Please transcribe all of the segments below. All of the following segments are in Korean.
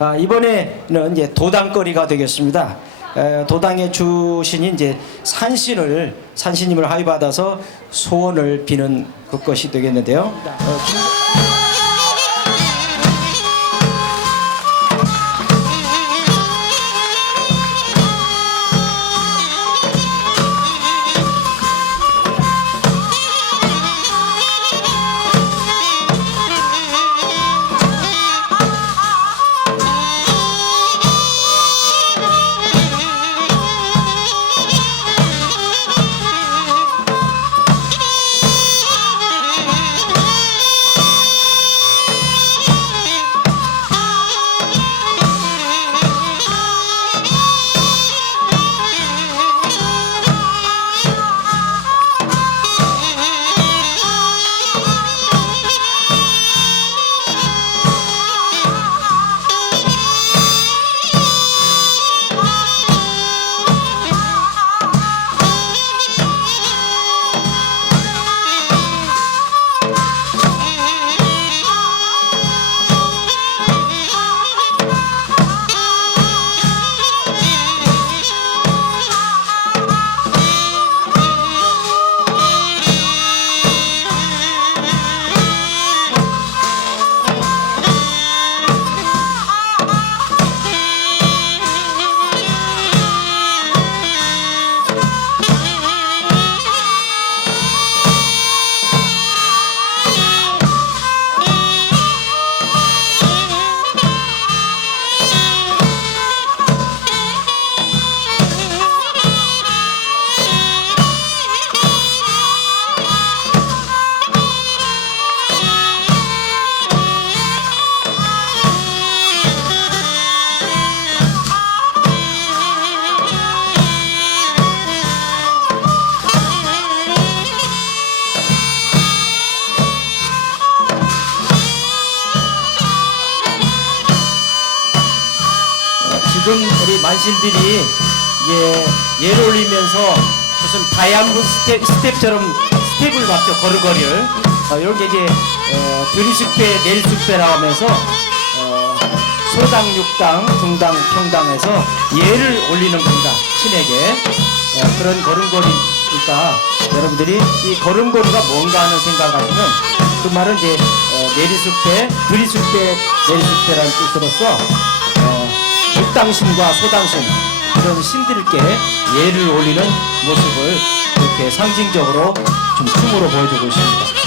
아, 이번에는 이제 도당거리가 되겠습니다. 에, 도당의 주신인 이제 산신을 산신님을 하위받아서 소원을 비는 그것이 되겠는데요. 어, 지금 우리 만신들이 예, 예를 올리면서 무슨 다이아몬드 스텝, 스텝처럼 스텝을 박죠 걸음걸이를 어, 이런 게 이제 어, 들이숙배 내리숙배라고 하면서 어, 소당 육당 중당 평당에서 예를 올리는 겁니다. 신에게. 어, 그런 걸음걸이니까 여러분들이 이 걸음걸이가 뭔가 하는 생각하시면 그 말은 이제 어, 내리숙배 들이숙배 내리숙배라는 뜻으로서 어, 육당신과 소당신 이런 신들께 예를 올리는 모습을 이렇게 상징적으로 좀 춤으로 보여주고 있습니다.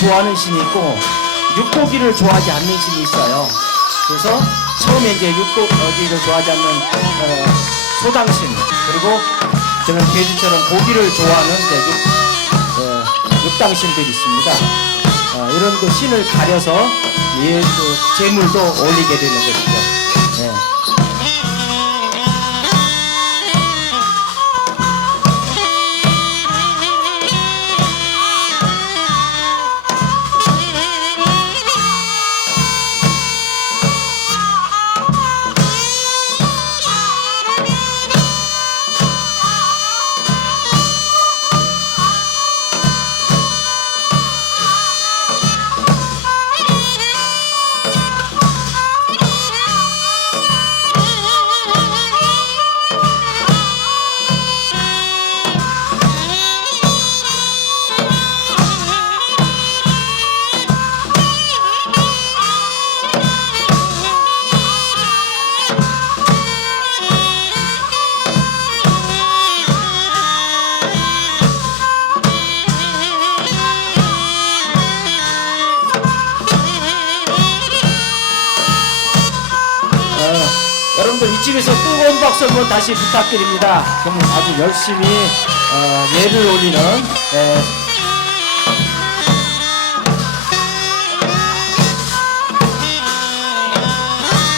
좋아하는 신이 있고 육고기를 좋아하지 않는 신이 있어요. 그래서 처음에 이제 육고기를 좋아하지 않는 어, 소당신 그리고 저는 돼지처럼 고기를 좋아하는 육, 어, 육당신들이 있습니다. 어, 이런 그 신을 가려서 예, 그 재물도 올리게 되는 것이죠. 다시 부탁드립니다. 정말 아주 열심히 어, 예를 올리는 예,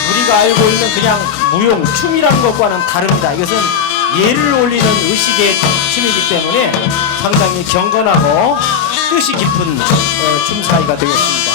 우리가 알고 있는 그냥 무용 춤이라는 것과는 다릅니다. 이것은 예를 올리는 의식의 춤이기 때문에 상당히 경건하고 뜻이 깊은 어, 춤사위가 되겠습니다.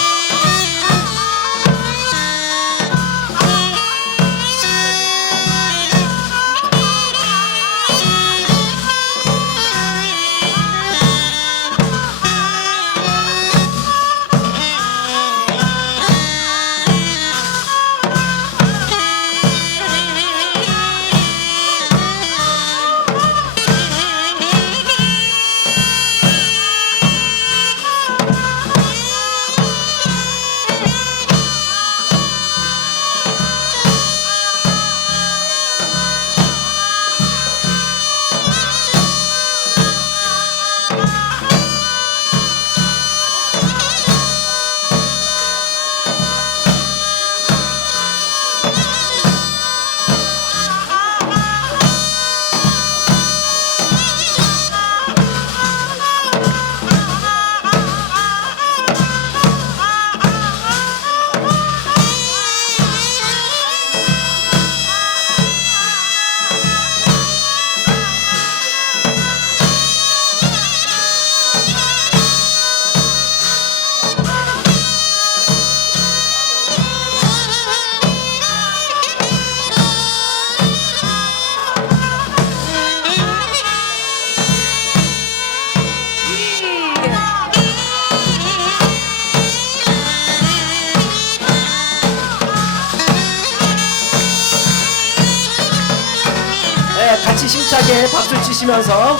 힘차게 박수 치시면서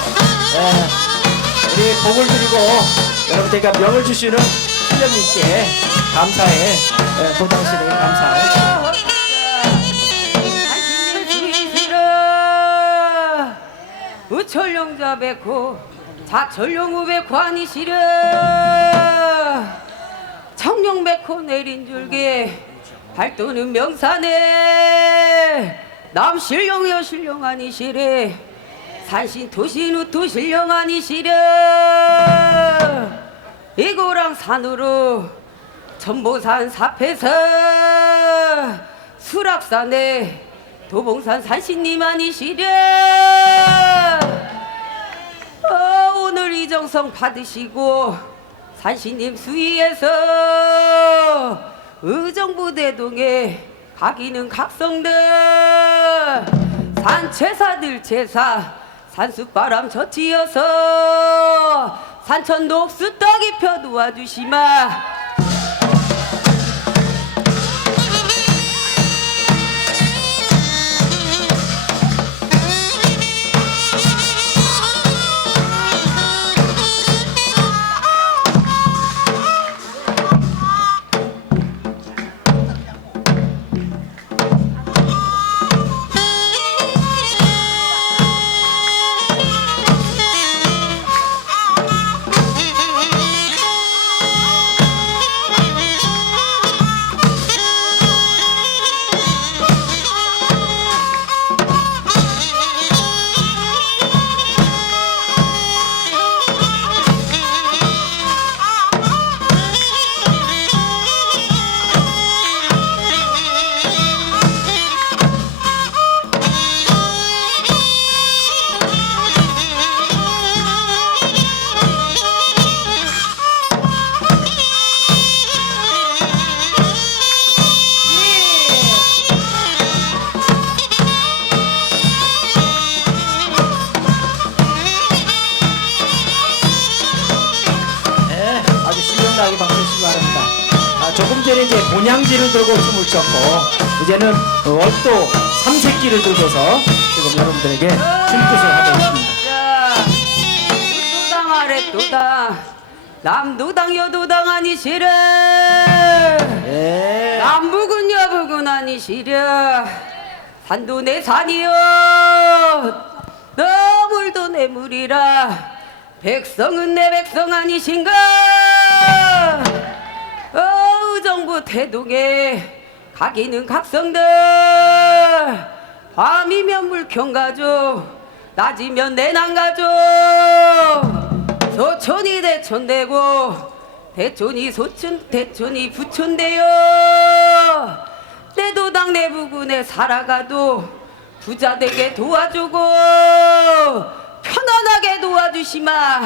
예, 우리 복을 드리고 여러분들과 명을 주시는 신령님께 감사의 예, 도장실에 감사의 우철룡자 백호 자철룡우 백호 아니시려 청룡 백호 내린 줄기 발도는 명산에 남신령 여신령 아니시래 산신 우투 신령 아니시려. 이고랑 산으로 전보산 사패서 수락산에 도봉산 산신님 아니시려. 어, 오늘 이정성 받으시고 산신님 수위에서 의정부대동에 가기는 각성들. 산채사들 제사 산수바람 젖히어서 산천 녹수 떡이 펴 도와주시마 전에 이제 본향지를 들고 춤을 췄고 이제는 월도 삼색기를 들고서 지금 여러분들에게 춤뜻을 하고 있습니다. 도당 아래 도당. 남도당 여도당 아니 시려 네. 남부군 여부군 아니 시려 산도 내 산이여 너물도 내 물이라. 백성은 내 백성 아니신가 정부 태동에 가기는 각성들. 밤이면 물경 가죠. 낮이면 내낭 가죠. 소촌이 대촌되고 대촌이 소촌 대촌이 부촌되요. 내 도당 내 부근에 살아가도 부자 되게 도와주고 편안하게 도와주시마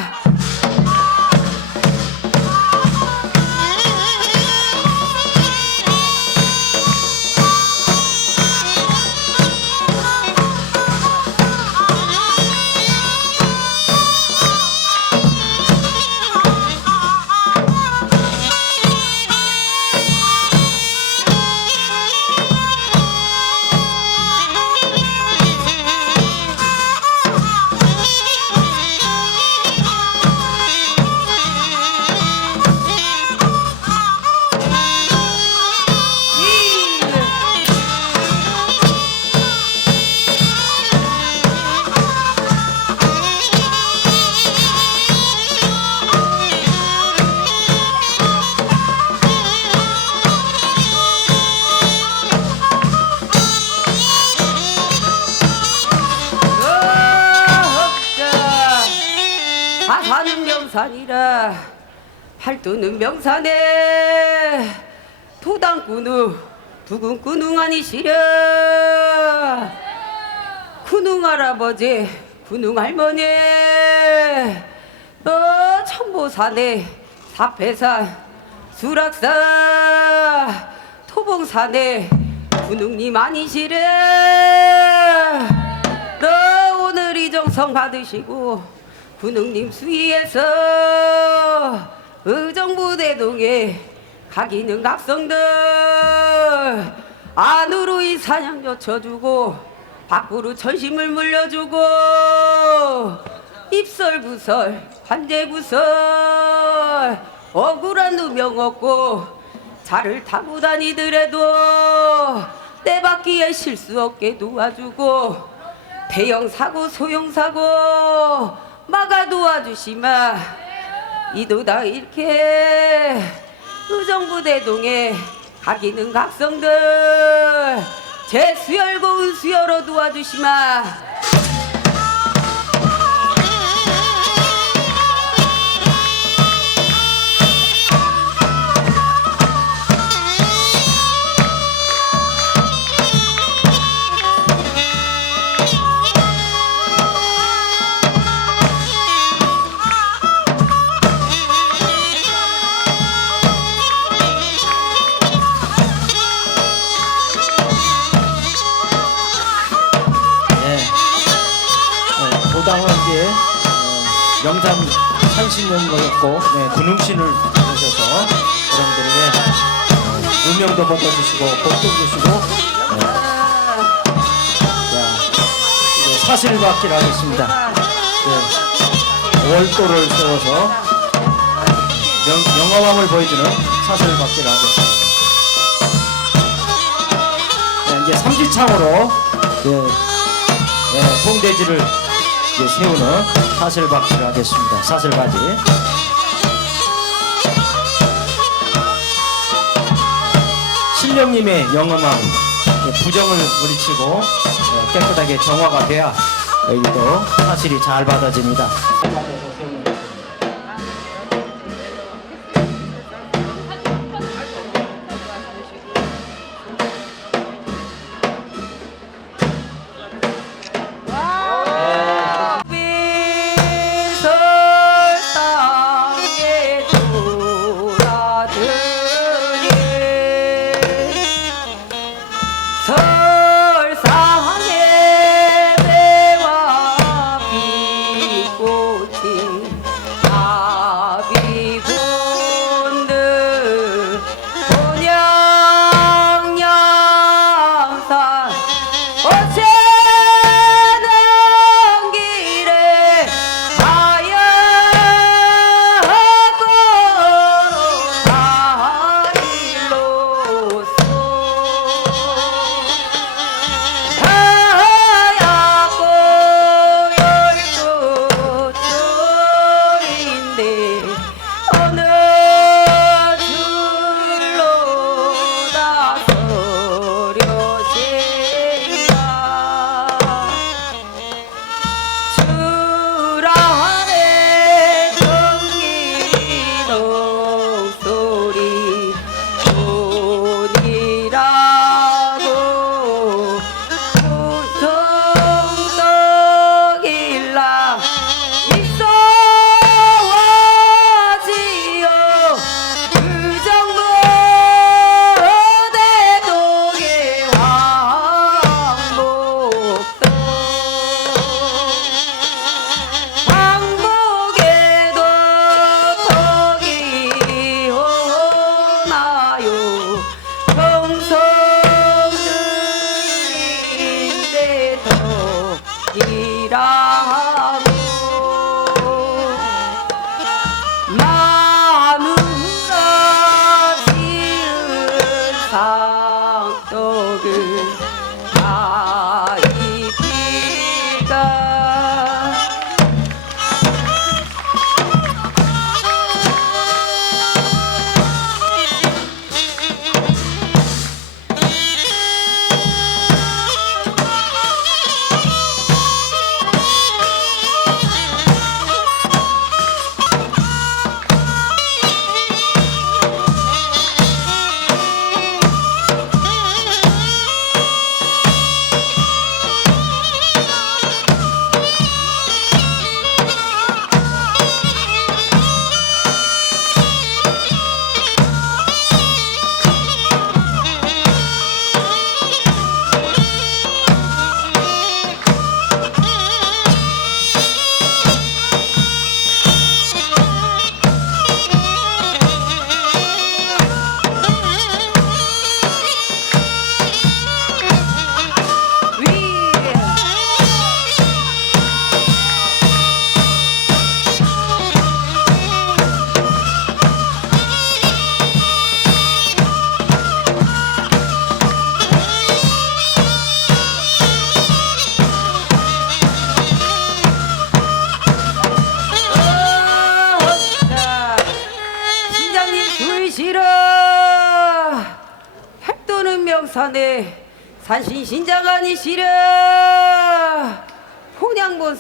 팔도는 명산에 도당꾼우 두근꾼웅 아니시려 군웅 할아버지 군웅 할머니 어 청보산에 사패산 수락산 토봉산에 군웅님 아니시래 너 오늘 이정성 받으시고 군웅님 수위에서 의정부대동에 가기는 각성들 안으로 이 사냥 젖혀주고 밖으로 전심을 물려주고 입설구설 관제구설 억울한 누명 없고 차를 타고 다니더라도 내 바퀴에 실수 없게 도와주고 대형 사고 소형 사고 막아 도와주시마 이도다 이렇게 의정부대동에 가기는 각성들. 제 수열고 은수열어 도와주시마 먹어주시고 복도 주시고 네. 사슬받기를 하겠습니다. 예, 월도를 세워서 명, 영화왕을 보여주는 사슬받기를 하겠습니다. 네, 이제 삼지창으로 예, 예, 봉돼지를 이제 세우는 사슬박기를 하겠습니다. 사슬바지. 신령님의 영험함, 예, 부정을 물리치고 예, 깨끗하게 정화가 돼야 여기도 사실이 잘 받아집니다.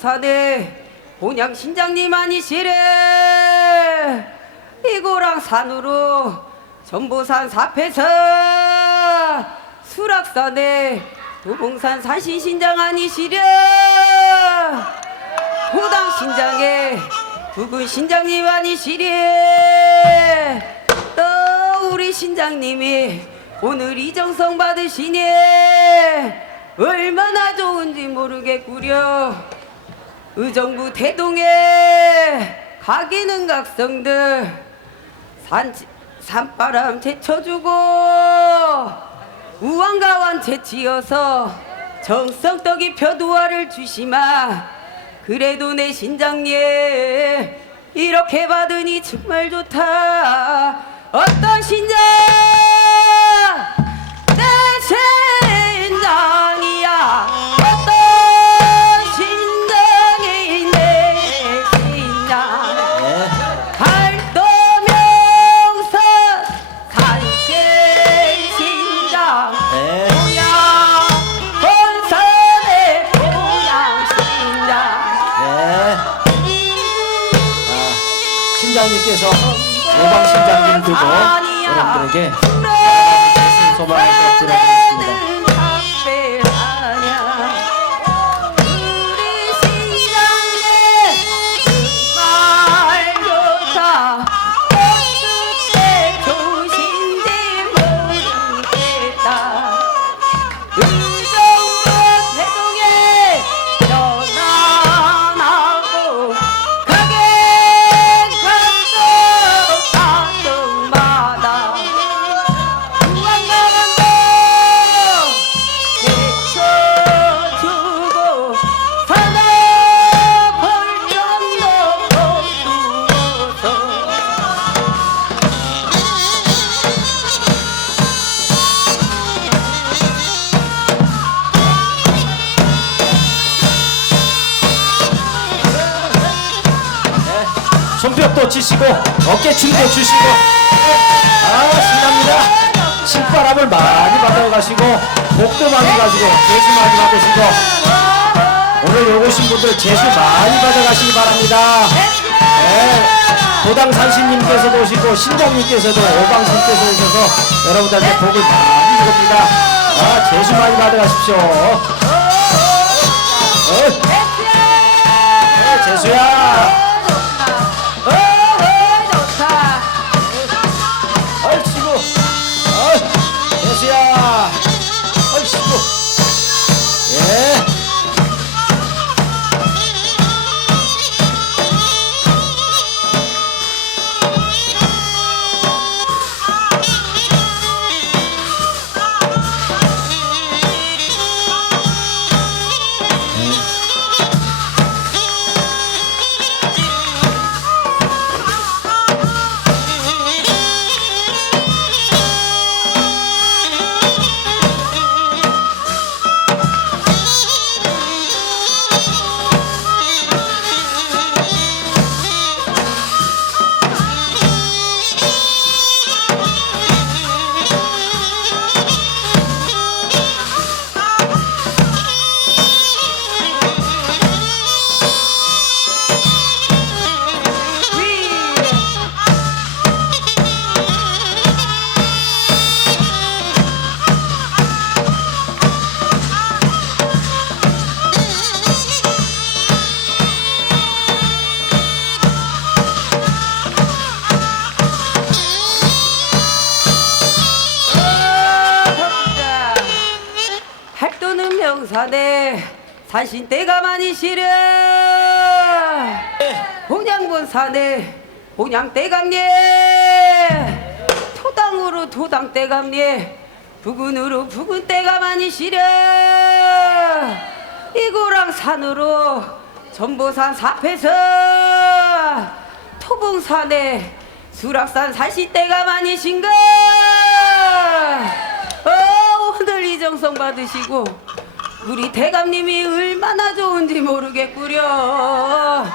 홍양본산에 홍양 신장님 아니시래? 이고랑 산으로 전보산 사패서 수락산에 도봉산 산신 신장 아니시려 호당 신장에 부근 신장님 아니시래? 또 우리 신장님이 오늘 이정성 받으시네. 얼마나 좋은지 모르겠구려 의정부 대동에 가기는 각성들. 산, 산바람 제쳐주고 우왕가완 제치어서 정성떡이 표두화를 주시마. 그래도 내 신장님 이렇게 받으니 정말 좋다. 어떤 신장? 내 신장 많이 가시고 재수 많이 받으시고 오늘 오신 분들 재수 많이 받아가시기 바랍니다. 네, 도당 산신님께서도 오시고 신장님께서도 오방신께서 오셔서 여러분들한테 복을 많이 줍니다. 아 재수 많이 받아가십시오. 어, 네, 재수야 산신 때가 많이 싫어 본양본 산에 본양 때감예 토당으로 토당 때감예 부근으로 부근 때가 많이 싫어 이고랑 산으로 전보산 사패서. 토봉산에 수락산 산신 때가 많이 신가 어, 오늘 이정성 받으시고 우리 대감님이 얼마나 좋은지 모르겠구려. 다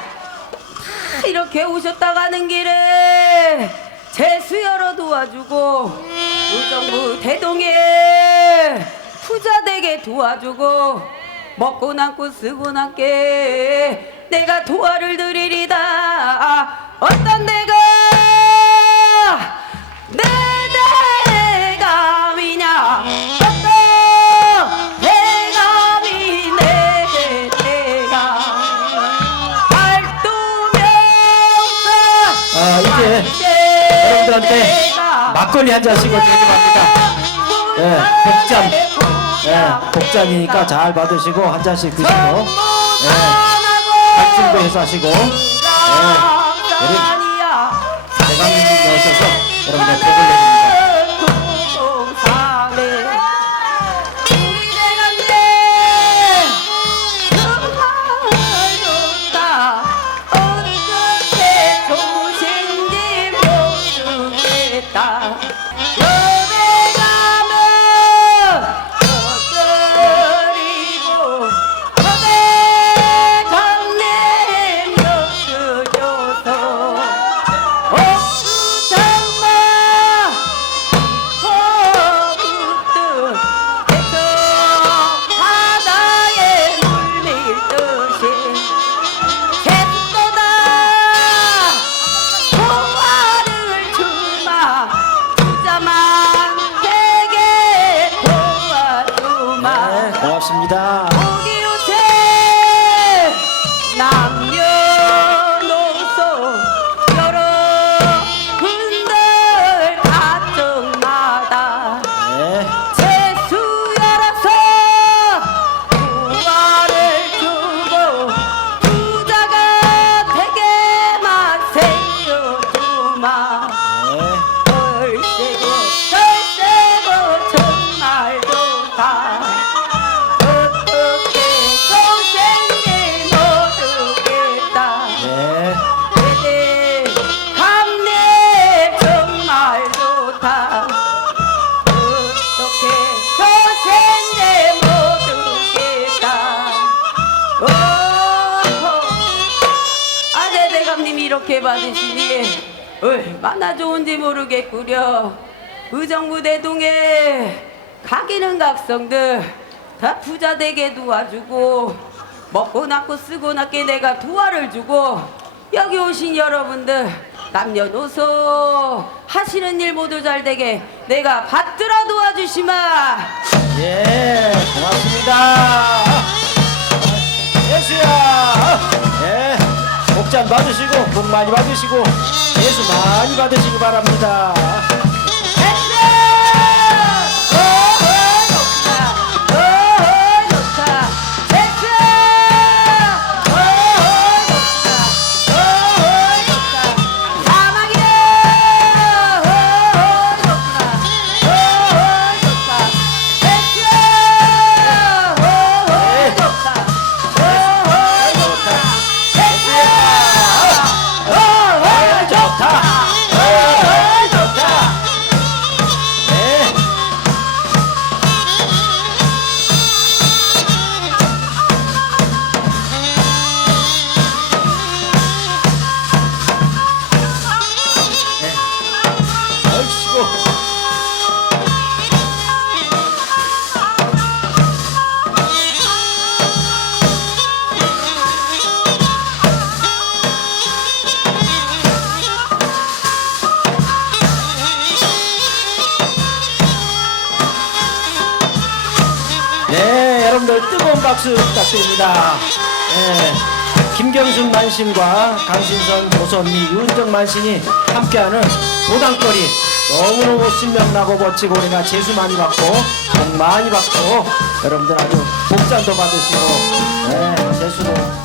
이렇게 오셨다 가는 길에 재수 열어 도와주고 의정부 대동에 부자 되게 도와주고 먹고 남고 쓰고 남게 내가 도와를 드리리다. 아, 어떤 내가 내 대감이냐 막걸리 한 잔씩을 드리랍니다. 예, 복잔. 예, 복잔이니까 잘 받으시고 한 잔씩 드시고. 예, 할증도 해서 하시고. 예, 대감님 오셔서 여러분들 세 얼마나 좋은지 모르겠구려 의정부 대동에 가기는 각성들 다 부자 되게 도와주고 먹고 낳고 쓰고 낳게 내가 도와를 주고 여기 오신 여러분들 남녀노소 하시는 일 모두 잘 되게 내가 받들어 도와주시마 예, 고맙습니다. 예수야. 예, 복잔 받으시고 복 많이 받으시고 예수 많이 받으시기 바랍니다. 부탁드립니다. 네, 김경순 만신과 강신선, 조선미, 윤정 만신이 함께하는 도당거리 너무너무 신명나고 멋지고 우리가 재수 많이 받고 복 많이 받고 여러분들 아주 복장도 받으시고 네, 재수도